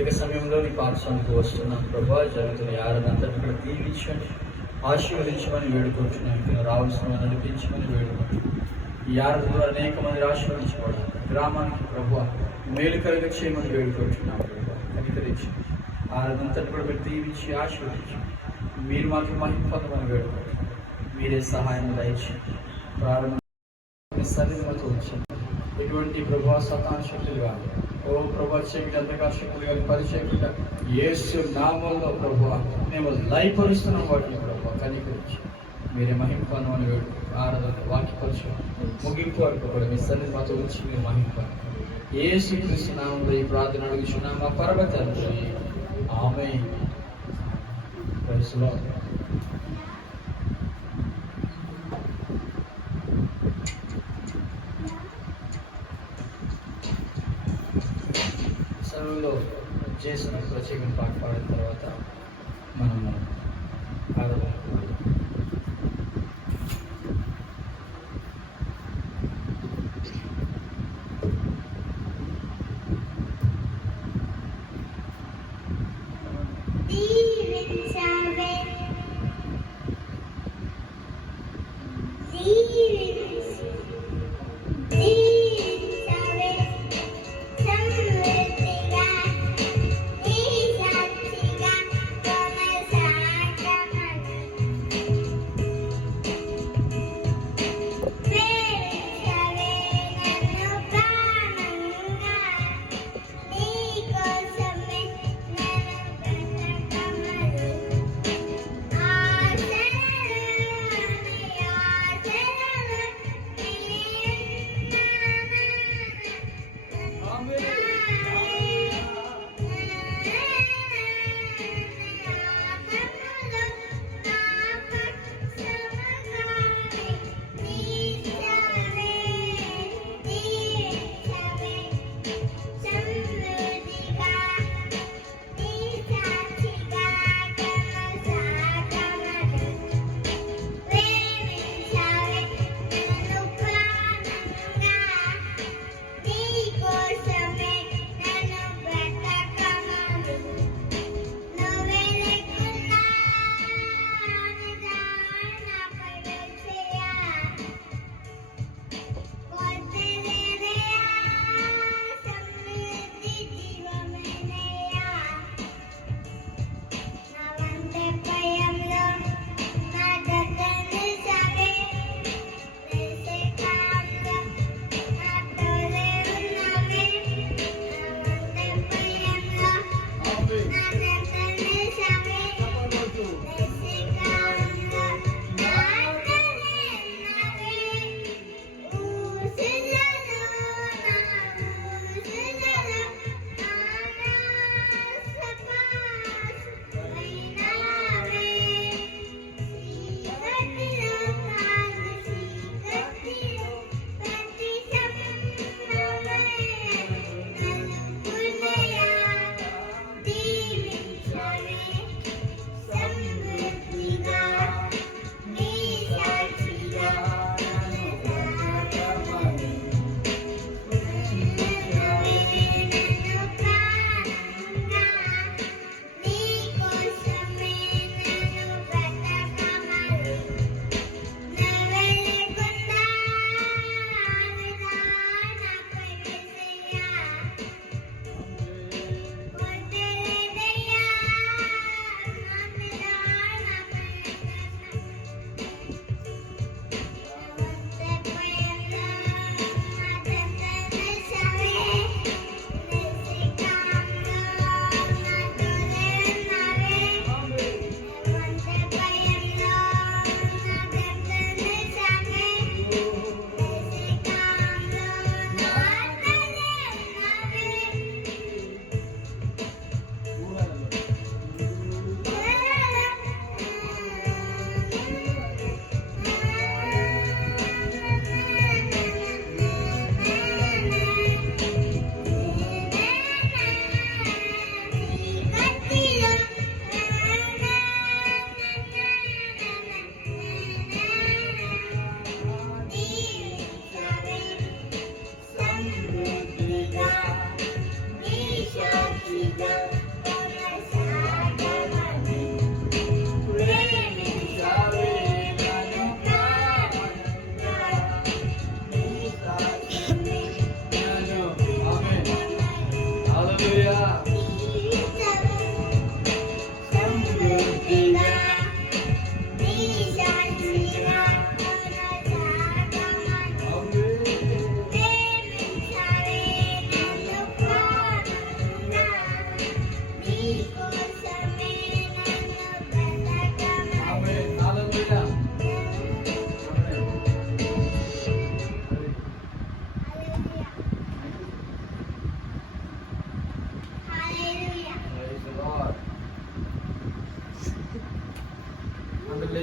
ఇక సమయంలో నీ పాఠశాలకు వస్తున్నాం ప్రభా. జరుగుతున్న ఆరాధనంతా ఇక్కడ దీవించండి, ఆశీర్వదించమని వేడుకుంటున్నాను. రావాల్సిన నడిపించమని వేడుకుంటున్నాను. ఈ ఆరాధనలో అనేక మంది ఆశీర్వదించబడాలి. గ్రామానికి ప్రభా మేలు కలుగ చేయమని వేడుకుంటున్నాం ప్రభా. కనికరించి ఆరాధనంతా కూడా మీరు దీవించి ఆశీర్వదించి మీరు మాకు మహిమ పొందమని వేడుకుంటున్నాం. మీరే సహాయం దయచేయండి. ప్రారంభం సన్నిధితో వచ్చింది ఎటువంటి ప్రభా సతాన శక్తులు కానీ, ఓ ప్రభా చీకటి అంధకార శక్తులు కానీ పరిచయకుండా యేసు నామంలో ప్రభా మేము లయపరుస్తున్నాం వాటిని ప్రభా. కనికరించి మీరే మహిమ పొందమని వేడుకుంటున్నాం. ఆరాధన వాక్యపరిచయం ముగింపు వరకు కూడా మీ సన్నిధి మాతో ఉంచి మీరు మహిమ యేసు క్రీస్తు నామంలో ఈ ప్రార్థన అడుగుచున్నాం మా పరమ తండ్రి. ఆమేన్. Praise the lord. సమయంలో చేసిన ప్రత్యేకమైన పాట పాడిన తర్వాత మనము ఆరాధన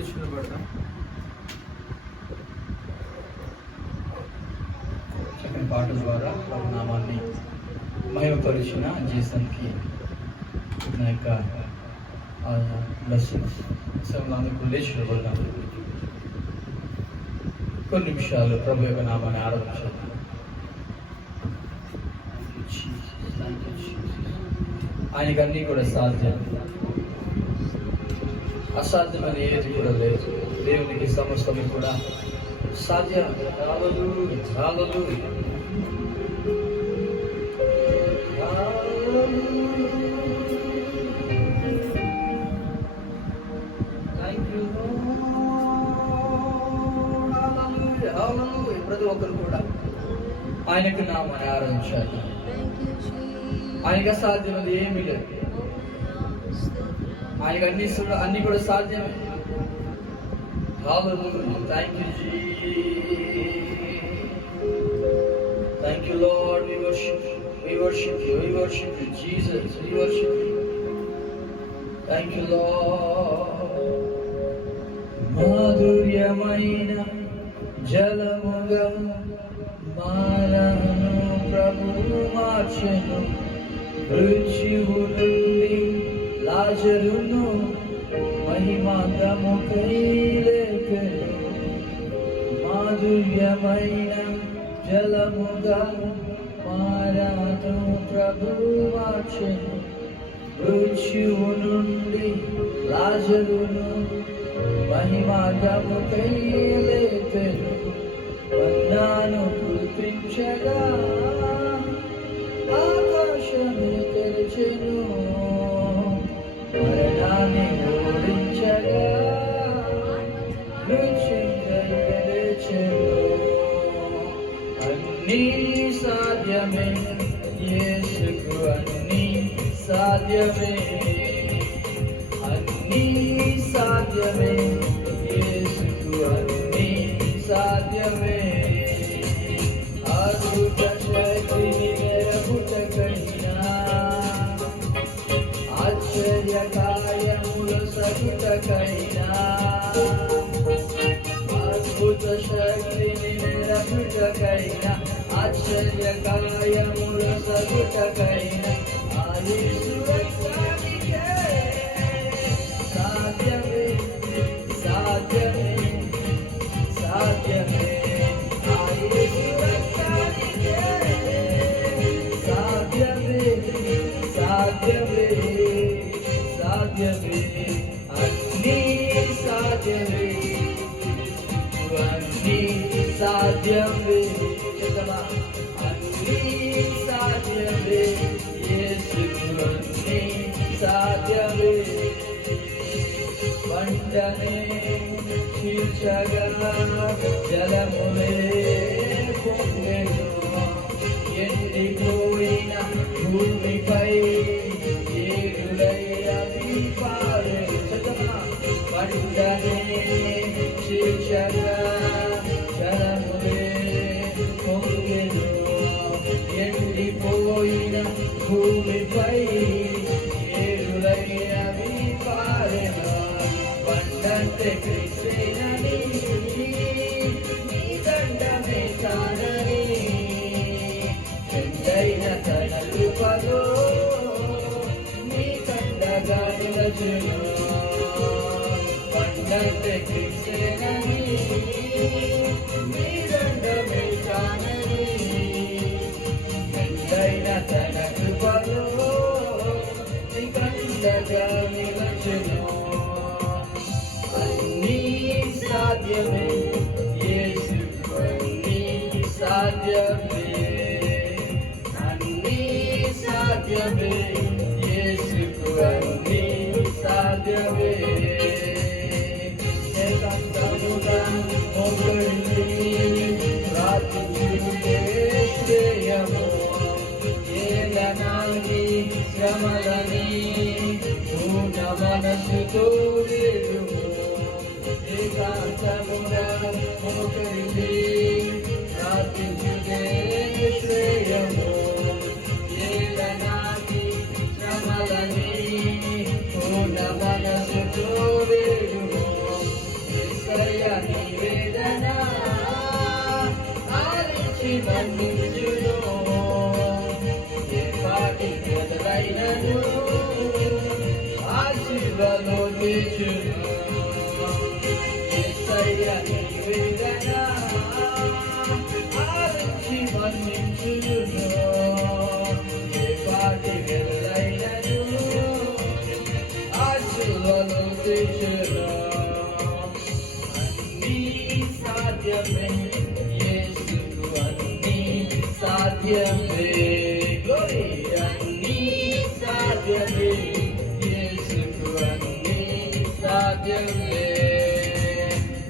లేచి నిలబడదాం. చక్కని పాట ద్వారా ప్రభు నామాన్ని మహిమపరిచిన జేసన్కి నా యొక్క బ్లెస్సింగ్స్. అందరూ లేచి నిలబడదాం. కొన్ని నిమిషాలు ప్రభు యొక్క నామాన్ని ఆరాధించాలి. ఆయనకి అన్నీ కూడా సాధ్యం, అసాధ్యమని ఏది కూడా లేదు. దేవునికి సమస్తము కూడా సాధ్యం. ప్రతి ఒక్కరు కూడా ఆయనకు నామాన్ని ఆరాధించాలి. ఆయనకు అసాధ్యమది ఏమీ లేదు. ఆయనకు అన్ని కూడా సాధ్యమే. Thank you thank you lord. We worship you Jesus. We worship you. Thank you Lord. మాధుర్యమైన జలముగా మారను ప్రభువు మార్చెను. మృత్యువు నుండి లాజరును మహిమాగముకై లేపెను. మాధుర్యమైన జలముగా మారను ప్రభువు మార్చెను. మృత్యువు నుండి లాజరును మహిమాగముకై లేపెను. మన్నాను కురిపించగా ఆకాశము తెరచెను. మరణాన్ని ఓడించగా మృత్యుంజయుడు లేచెను. అన్నీ సాధ్యమే యేసుకు, అన్నీ సాధ్యమే, అన్నీ సాధ్యమే యేసుకు, అన్నీ సాధ్యమే. అద్భుత శక్తిని నెరపుటకైనా, ఆశ్చర్య కార్యములు సగుటకైనా, అద్భుత శక్తిని నెరపుటకైనా, ఆశ్చర్య కార్యములు సగుటకైనా ఆ యేసు రక్తానికే సాధ్యమే, సాధ్యమే, సాధ్యమే. ఆ యేసు రక్తానికే సాధ్యమే, సాధ్యమే, సాధ్యమే. అన్నీ సాధ్యమే, అన్నీ సాధ్యమే. అన్నీ సాధ్యమే యేసుకు, అన్నీ సాధ్యమే. వంటనే చీల్చగా జలములే పొంగెను. ఎండిపోయిన భూమిపై ఏరులై అవి పారెను. వంటనే చీల్చగా జలములే పొంగెను. ఎండిపోయిన భూమిపై ఏరులై అవి పారెను. వండంటే క్రీస్తేనని, నీ దండమే కానని, పెద్దైన తన కృపలో నీ దండగా నిలచును. వండంటే క్రీస్తేనని, నీ దండమే కానని, పెద్దైన తన కృపలో నీ దండగా నిలచును. అన్నీ సాధ్యమే యేసుకు, అన్నీ సాధ్యమే, అన్నీ సాధ్యమే యేసుకు, అన్నీ సాధ్యమే. ఏకాంతముగా మొదటి ప్రార్థించుటే శ్రేయము. ఏలనాని శ్రమలని పూర్ణ మనసుతో వేడుము. ఏకాంతముగా మొదటి ప్రార్థించుటే శ్రేయము. ఏలనాని శ్రమలని పూర్ణ మనసుతో వేడుము. యేసయ్య నీవేదన ఆలించి మన్నించును. ఏ పాటి వెళ్ళైనను ఆ శిలువలో తెచ్చును. అన్నీ సాధ్యమే యేసుకు, అన్నీ సాధ్యమే. గ్లోరీ. అన్నీ సాధ్యమే యేసుకు, అన్నీ సాధ్యమే.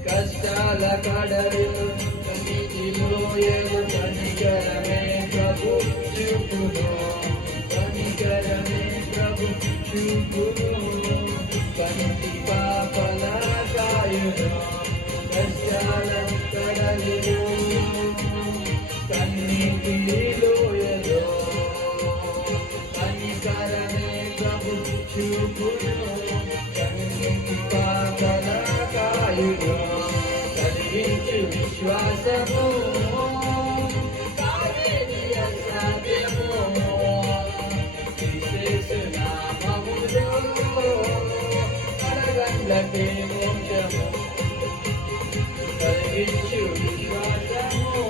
కష్టాల కడలు కన్నీటిలో ఏడు కనికరమే ప్రభు చూపును. కనికరమే ప్రభు చూపును. కంటి పాపల కాయును. కష్టాల కడలు కన్నీటిలో ఏదో కనికరమే ప్రభు చూపును. కంటి పాపల కాయును. కలిగించు విశ్వాసము కార్యనియ సాధ్యము. యేసు నామములో కడగండ్లకే మోక్షము. కలిగించు విశ్వాసము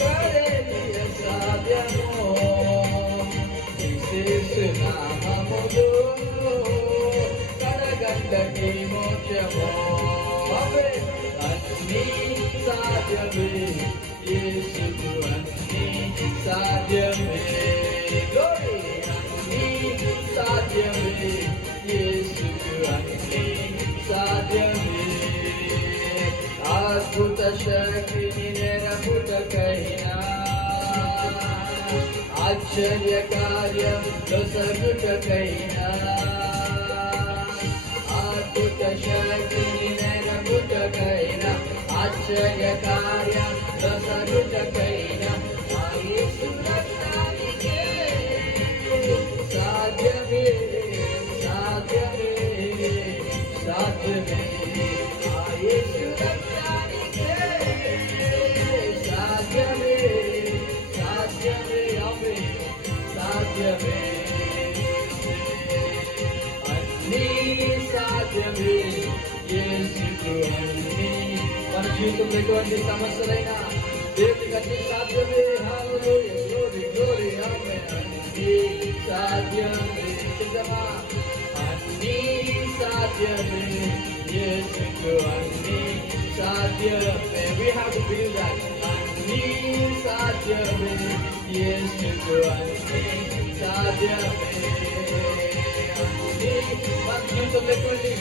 కార్యనియ సాధ్యము. యేసు నామములో కడగండ్లకే మోక్షము. అన్నీ సాధ్యమే యేసుకు, అన్నీ సాధ్యమే. గ్లోరీ. అన్నీ సాధ్యమే యేసుకు, అన్నీ సాధ్యమే. అద్భుత శక్తిని నెరపుటకైనా ఆశ్చర్య కార్యం లొసగుటకైనా అద్భుత శక్తిని నెరపుటకైనా ఆశ్చర్య కార్యం లొసగుటకైనా ఆ యేసు రక్తానికే సాధ్యమే. సాధ్యమే సాధ్యమే. ఆ యేసు రక్తానికే సాధ్యమే. సాధ్యమే. ఆమె సాధ్యమే. అన్నీ సాధ్యమే యేసుకు, అన్నీ. మన జీవితంలో ఎటువంటి సమస్యలైనా దేవుడికి అన్ని సాధ్యమే. హల్లెలూయా. Glory glory. ఆమేన్. అన్నీ సాధ్యమే. సిద్ధమా? అన్నీ సాధ్యమే యేసుకు, అన్నీ సాధ్యమే. We have to believe that. అన్నీ సాధ్యమే యేసుకు, అన్నీ సాధ్యమే. మన జీవితంలో ఎటువంటి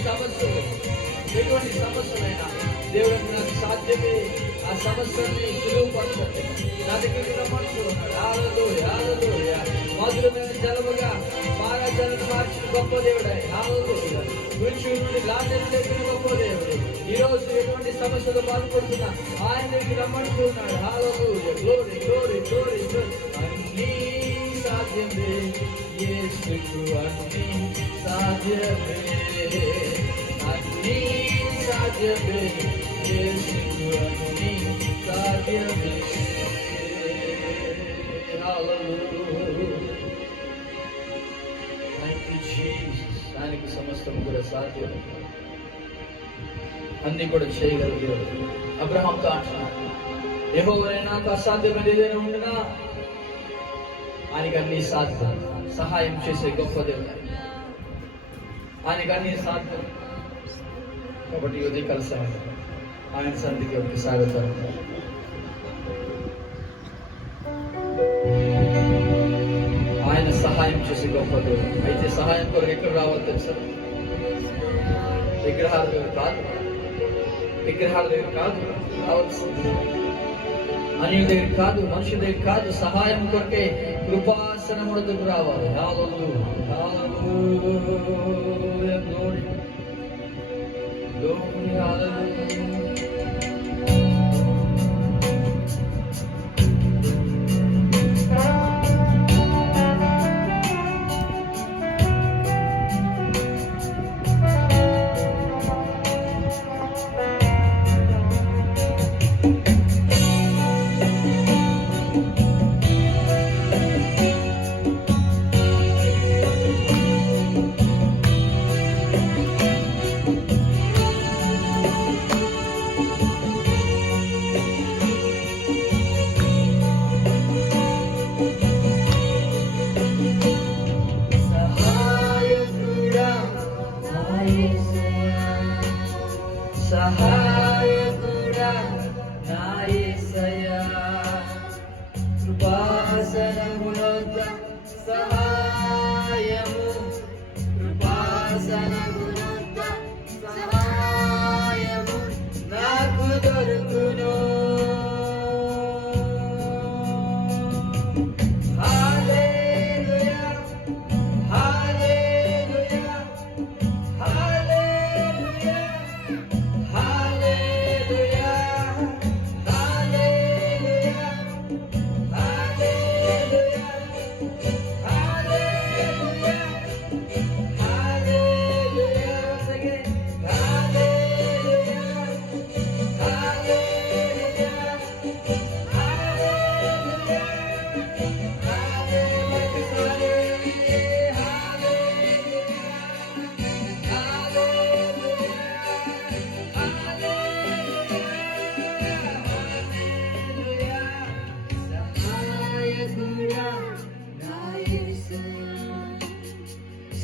సమస్యలైనా దేవుడు నాకు సాధ్యమే. ఆ సమస్యని సులువుపరచండి. నా దగ్గరికి రమ్మంటున్నాడు. హల్లెలూయా. హల్లెలూయా. మధురమైన జలముగా బాగా జలను మార్చిన గొప్ప దేవుడు. హల్లెలూయా. మృత్యువు నుండి లాజరు లేపిన గొప్ప దేవుడు. ఈ రోజు ఎటువంటి సమస్యలు బాధపడుతున్నా ఆయన దగ్గరికి రమ్మంటున్నాడు. హల్లెలూయా. Glory glory glory. అన్నీ సాధ్యమే యేసుకు, అన్నీ సాధ్యమే. అన్నీ సాధ్యమే యేసుకు, అన్నీ సాధ్యమే. హల్లెలూయా. Thank you Jesus. ఆయనకి సమస్తము కూడా సాధ్యం. అన్ని కూడా చేయగలిగారు. అబ్రహాంతో అంటున్నాడు, యెహోవాయే నాకు అసాధ్యమైనది ఏదైనా ఉండినా ఆయనకి అన్ని సాధ్యం. సహాయం చేసే గొప్ప దేవుడు. ఆయనకి అన్ని సాధ్యం. కాబట్టి ఉదయం కలిసాం ఆయన సన్నిధికి ఒకసారి ఆయన సహాయం చేసే గొప్ప దేవుడు. అయితే సహాయం కొరకు ఎక్కడ రావాలి తెలుసా? విగ్రహాల దగ్గర కాదు. విగ్రహాల దగ్గర కాదు రావాల్సింది. అన్యుల దగ్గర కాదు, మనుషుల దగ్గర కాదు. సహాయం కొరకే కృపాసనముల దగ్గర రావాలి. హల్లెలూయా. హల్లెలూయా. Glory glory. హల్లెలూయా.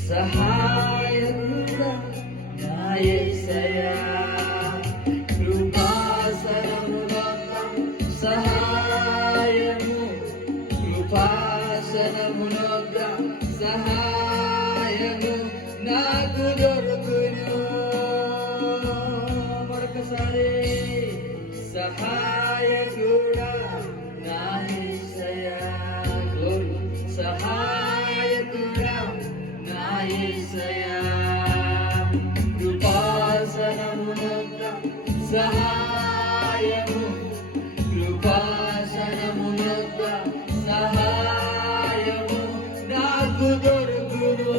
సహాయకుడా నా యేసయ్యా, కృపాసనములో సహాయము, కృపాసనములో సహాయము నాకు దొరుకును. మరొకసారి సహాయకుడా నా యేసయ్యా, సహాయకుడా నా యేసయ్యా, కృపాసనములో సహాయము, కృపాసనములో సహాయము నాకు దొరుకును.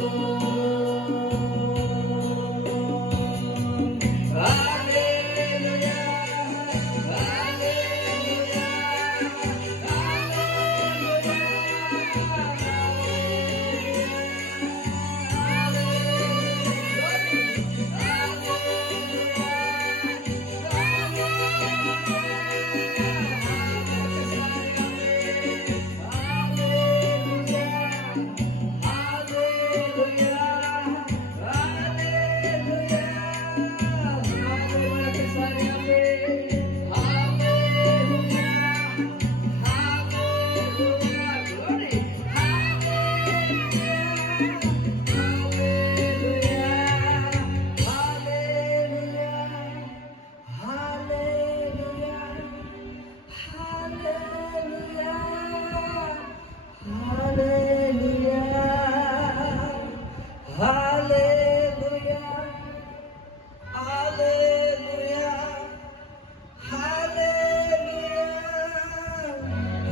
హల్లెలూయా,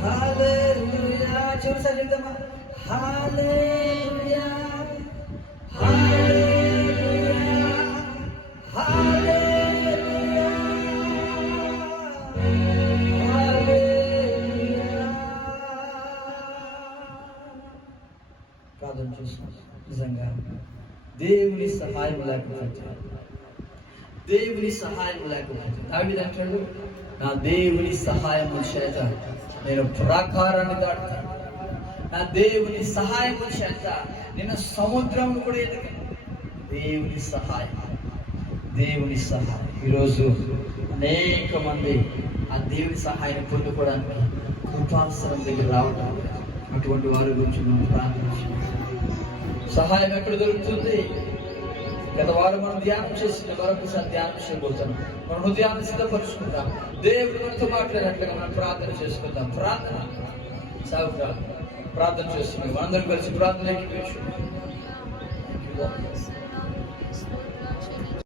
హల్లెలూయా, చివరి సార్ చెప్తామా? హల్లెలూయా, హల్లెలూయా, హల్లెలూయా, హల్లెలూయా. ప్రార్థన చేస్తున్నాం. నిజంగా దేవుని సహాయం లేకపోతే, దేవుని సహాయం లేకపోతే దావీదు అంటాడు, నా దేవుని సహాయము చేత నేను ప్రాకారాన్ని దాటుతాను, నా దేవుని సహాయము చేత నేను సముద్రం కూడా ఎదిగాను. దేవుని సహాయం, దేవుని సహాయం. ఈరోజు అనేక మంది ఆ దేవుని సహాయాన్ని పొందుకోవడానికి కృపాసనం దగ్గర రావడానికి, అటువంటి వారి గురించి మనం ప్రార్థించాం. సహాయం ఎక్కడ దొరుకుతుంది? గత వారం మనం ధ్యానం చేసిన మరొకసారి ధ్యానం చేయబోతున్నాం. మన హృదయాన్ని సిద్ధపరుచుకుందాం. దేవుడు మనతో మాట్లాడినట్లుగా మనం ప్రార్థన చేసుకుందాం. ప్రార్థన సాగురా, ప్రార్థన చేస్తున్నాం. మనందరం కలిసి ప్రార్థనకి